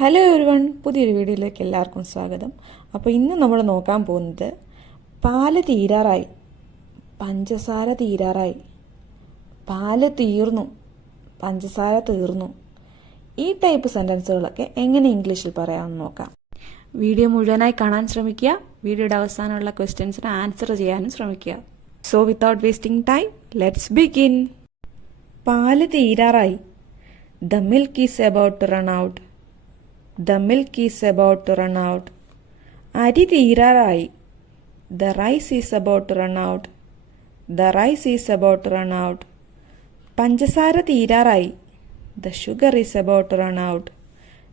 Hello everyone പുതിയൊരു വീഡിയോയിലേക്ക് എല്ലാവർക്കും സ്വാഗതം. അപ്പോൾ ഇന്ന് നമ്മൾ നോക്കാൻ പോകുന്നത് പാൽ തീരാറായി പഞ്ചസാര തീരാറായി. പാൽ തീർന്നു പഞ്ചസാര തീർന്നു. ഈ ടൈപ്പ് സെന്റൻസുകളൊക്കെ എങ്ങനെ ഇംഗ്ലീഷിൽ പറയാമെന്ന് നോക്കാം. വീഡിയോ മുഴുവനായി കാണാൻ ശ്രമിക്കുക വീഡിയോയുടെ അവസാനമുള്ള ക്വസ്റ്റ്യൻസിന് ആൻസർ ചെയ്യാനും ശ്രമിക്കുക. So without wasting time let's begin പാൽ തീരാറായി. The milk is about to run out the milk is about to run out അരി തീരാറായി the rice is about to run out the rice is about to run out പഞ്ചസാര തീരാറായി the sugar is about to run out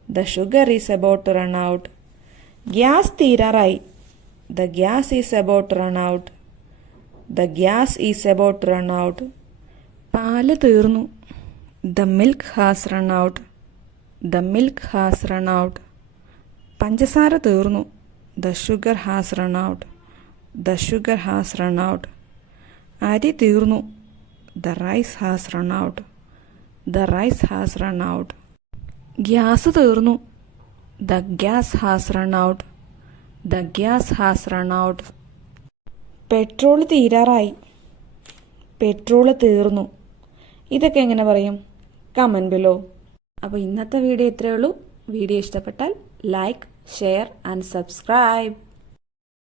the sugar is about to run out gas തീരാറായി the gas is about to run out the gas is about to run out പാല് തീർന്നു the milk has run out The milk has run out. പഞ്ചസാര തീർന്നു. The sugar has run out. The sugar has run out. അരി തീർന്നു. The rice has run out. The rice has run out. Gas തീർന്നു. The gas has run out. The gas has run out. Petrol തീരാറായി. Petrol തീർന്നു. ഇതൊക്കെ എങ്ങനെ പറയും? കമൻ below അപ്പോൾ ഇന്നത്തെ വീഡിയോ ഇത്രയേ ഉള്ളൂ. വീഡിയോ ഇഷ്ടപ്പെട്ടാൽ ലൈക്ക് ഷെയർ ആൻഡ് സബ്സ്ക്രൈബ്